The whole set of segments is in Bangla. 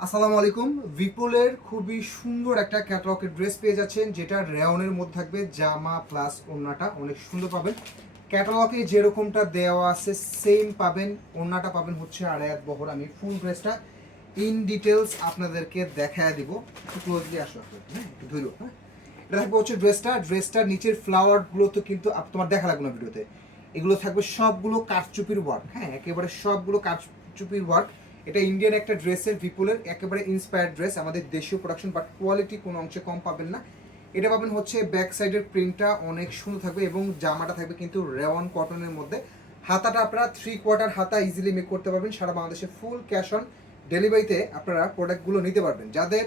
আসসালামু আলাইকুম। বিপুলের খুবই সুন্দর একটা ক্যাটালগের ড্রেস পেয়ে যাচ্ছেন, যেটা রেয়নের মধ্যে থাকবে। জামা প্লাস ওড়নাটা অনেক সুন্দর পাবেন। ক্যাটালগে যেরকমটা দেওয়া আছে সেম পাবেন। ওড়নাটা পাবেন হচ্ছে আড়াই হাত বহর। আমি ফুল ড্রেসটা ইন ডিটেলস আপনাদেরকে দেখায় দিব। একটু ক্লোজলি আসো, হ্যাঁ একটু ধরো। হ্যাঁ, এটা থাকবে হচ্ছে ড্রেসটার নিচের ফ্লাওয়ারগুলো তো কিন্তু তোমার দেখা লাগবে না ভিডিওতে। এগুলো থাকবে সবগুলো কারচুপির ওয়ার্ক। হ্যাঁ, একেবারে সবগুলো কারচুপির ওয়ার্ক। এটা ইন্ডিয়ান একটা ড্রেসের, বিপুলের একেবারে ইন্সপায়ার্ড ড্রেস, আমাদের দেশীয় প্রোডাকশন, বাট কোয়ালিটি কোনো অংশে কম পাবেন না। এটা পাবেন হচ্ছে ব্যাক সাইডের প্রিন্টটা অনেক সুন্দর থাকবে এবং জামাটা থাকবে কিন্তু রেওয়ান কটনের মধ্যে। হাতাটা আপনারা 3/4 হাতা ইজিলি মেক করতে পারবেন। সারা বাংলাদেশে ফুল ক্যাশ অন ডেলিভারিতে আপনারা প্রোডাক্টগুলো নিতে পারবেন। যাদের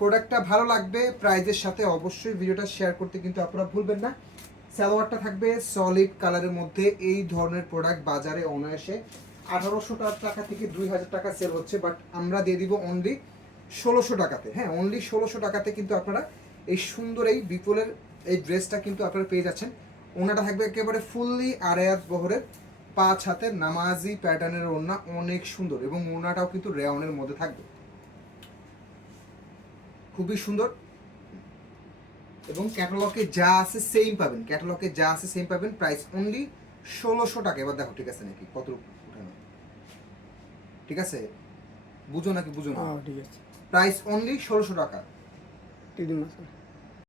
প্রোডাক্টটা ভালো লাগবে প্রাইজের সাথে অবশ্যই ভিডিওটা শেয়ার করতে কিন্তু আপনারা ভুলবেন না। সালোয়ারটা থাকবে সলিড কালারের মধ্যে। এই ধরনের প্রোডাক্ট বাজারে অনায়াসে 1800 টাকা থেকে 2000 টাকা সেল হচ্ছে, বাট আমরা দিয়ে দিব অনলি 1600 টাকাতে। হ্যাঁ, অনলি 1600 টাকাতে কিন্তু আপনারা এই সুন্দর এই বিপুলের এই ড্রেসটা কিন্তু আপনারা পেয়ে যাচ্ছেন। ওনাটা থাকবে একেবারে ফুললি আড়ায়াত বহরের 5 হাতের নামাজি প্যাটার্নের ওড়না, অনেক সুন্দর, এবং ওড়নাটাও কিন্তু রেওনের মধ্যে থাকবে, খুবই সুন্দর। এবং ক্যাটালগে যা আছে সেম পাবেন, ক্যাটালগে যা আছে সেম পাবেন। প্রাইস অনলি 1600 টাকা। এবার দেখো ঠিক আছে নাকি, কত উঠানো ঠিক আছে, বুঝো নাকি বুঝো না? ঠিক আছে। প্রাইস অনলি 1600 টাকা। ঠিক আছে।